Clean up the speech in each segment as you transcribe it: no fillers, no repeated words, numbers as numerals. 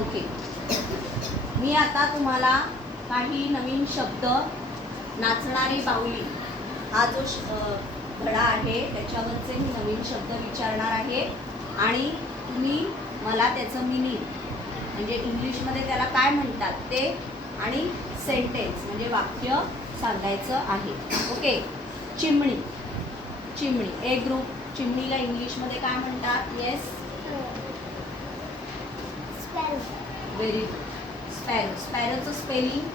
Okay. मी आता तुम्हाला काही नवीन शब्द, नाचणारी बाहुली हा जो धडा आहे त्याच्यावरचे मी नवीन शब्द विचारणार आहे आणि तुम्ही मला त्याचं मिनिंग म्हणजे इंग्लिशमध्ये त्याला काय म्हणतात ते आणि सेंटेन्स म्हणजे वाक्य सांगायचं आहे. ओके. चिमणी. चिमणी ए ग्रुप. चिमणीला इंग्लिशमध्ये काय म्हणतात? येस. Very good. स्पॅरो. स्पॅरोचं स्पेलिंग?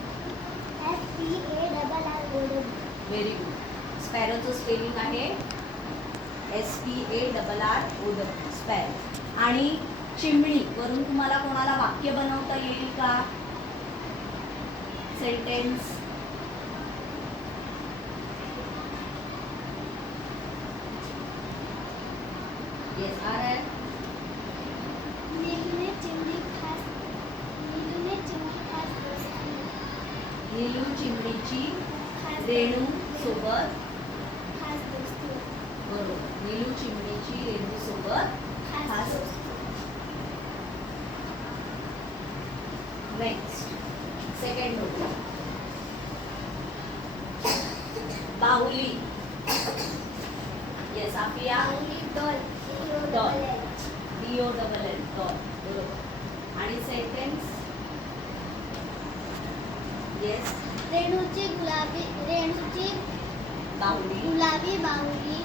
Very good. स्पॅरोचं स्पेलिंग आहे SPARROW. स्पॅरो. आणि चिमणी वरून तुम्हाला कोणाला वाक्य बनवता येईल का? सेंटेन्स. येस आ रहा है. नीलू चिमणीची रेणू सोबत. बरोबर. नीलू चिमणीची रेणू सोबत खास असते. नेक्स्ट. सेकंड होता बाहुली. येस आफिया. डॉल. DOLL. डॉल. बरोबर. आणि सेंटेन्स? येस. रेणूची बाहुली. गुलाबी बाहुली.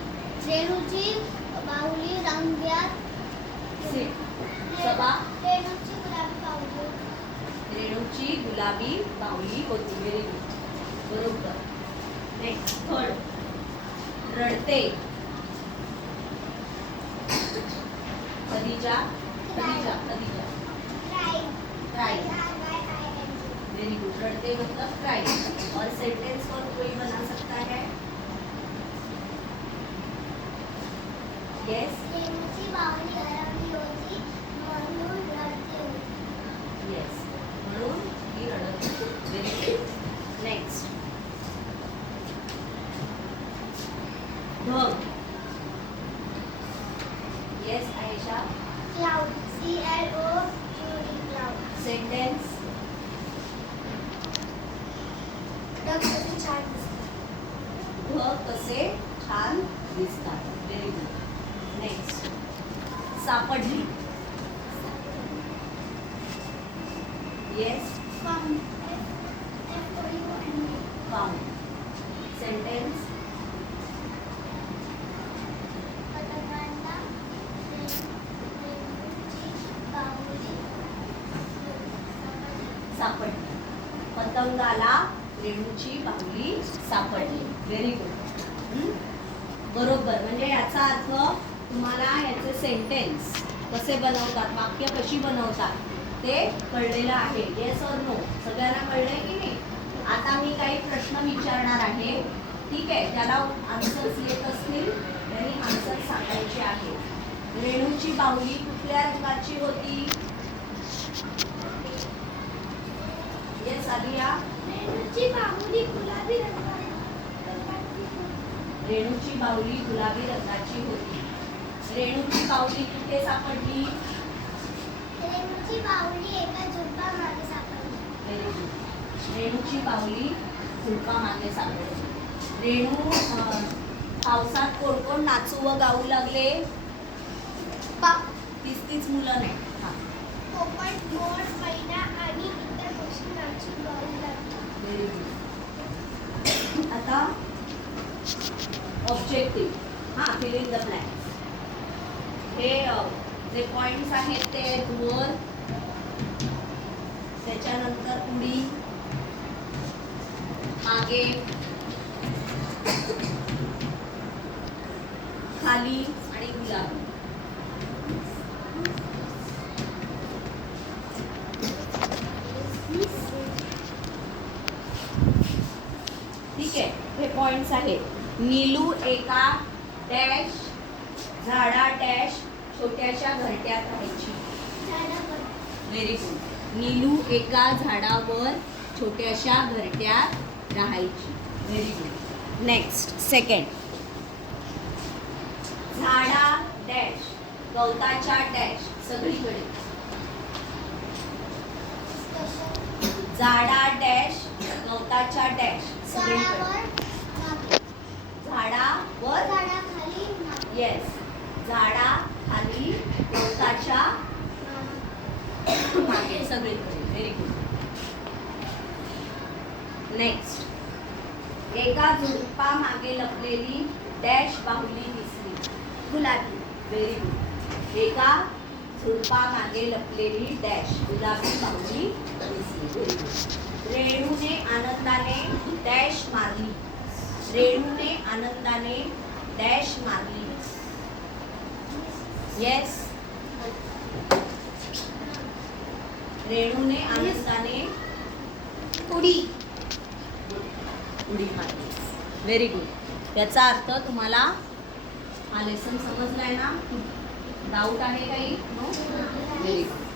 रेणूची बाहुली रंग्यात. सबा. रेणूची गुलाबी बाहुली. रेणूची गुलाबी बाहुली होती. Very good. बरोबर. नेक्स्ट. थर्ड. रडते. खदीजा. क्राई. Very good. रडते मतलब क्राई. और सेंटेंस को कोई बना सकता है? यस. रेणूची बाहुली हरवली होती म्हणून रडते होती. येस. म्हणून ही रडत होती. Very good. नेक्स्ट. ढग. Yes Ayesha. Cloud. Cloud. Sentence. ढग कसे छान दिसतात. ढग कसे छान दिसतात. Very good. नेक्स्ट. सापडली. येस. फाउंड. फाउंड. सेंटेन्स. पतंगांना रेणूची बाहुली सापडली. पतंगाला रेणूची बाहुली सापडली. Very good. बरोबर. म्हणजे याचा अर्थ तुम्हाला याचे सेंटेन्स कसे बनवतात, वाक्य कशी बनवतात ते कळलेलं आहे. येस और नो. सगळ्यांना कळलंय की नाही? आता मी काही प्रश्न विचारणार आहे. ठीक आहे. ज्याला आन्सर्स येत असतील त्यांनी आन्सर सांगायचे आहे. रेणूची बाहुली कुठल्या रंगाची होती? येस आलिया. रेणूची बाहुली गुलाबी रंगाची. रेणूची बाहुली गुलाबी रंगाची होती. रेणूची बाहुली कुठे सापडली? रेणूची बाहुली एका झुडपामागे सापडली. Very good. रेणूची बाहुली झुडपामागे सापडली. रेणू पावसात कोण कोण नाचू व गाऊ लागले? तीच मुलं नाही. हा. पोपट, मोर, मैना आणि इतर पक्षी नाचू गाऊ लागले. Very good. आता ऑब्जेक्टिव्ह. हां, फिल इन द ब्लँक्स. हे जे पॉइंट्स आहेत ते वर, त्याच्यानंतर पुढी, मागे, खाली आणि गुलाबी. ठीक आहे. हे पॉइंट्स आहेत. नीलू एका डॅश झाडा डॅश छोट्याशा घरट्यात राहायची. Very good. नीलू एका झाडावर छोट्याशा घरट्यात राहायची. Very good. नेक्स्ट. सेकंड. झाडा डॅश गवताच्या डॅश सगळीकडे. झाडा डॅश गवताच्या डॅश झाडावर मागे. झाडावर झाडाखाली मागे. येस झाडा खाली गवताच्या मागे सगळीकडे व्हेरी गुड नेक्स्ट एका झुडपा मागे लपलेली डॅश बाहुली दिसली गुलाबी व्हेरी गुड एका झुडपा मागे लपलेली डॅश गुलाबी बाहुली दिसली व्हेरी गुड रेणूने आनंदाने डॅश मारली रेणूने आनंदाने डॅश मारली येस रेणूने आनंदाने उडी. उडी मारली व्हेरी गुड याचा अर्थ तुम्हाला हा लेसन समजलाय ना डाऊट आहे काही नो व्हेरी गुड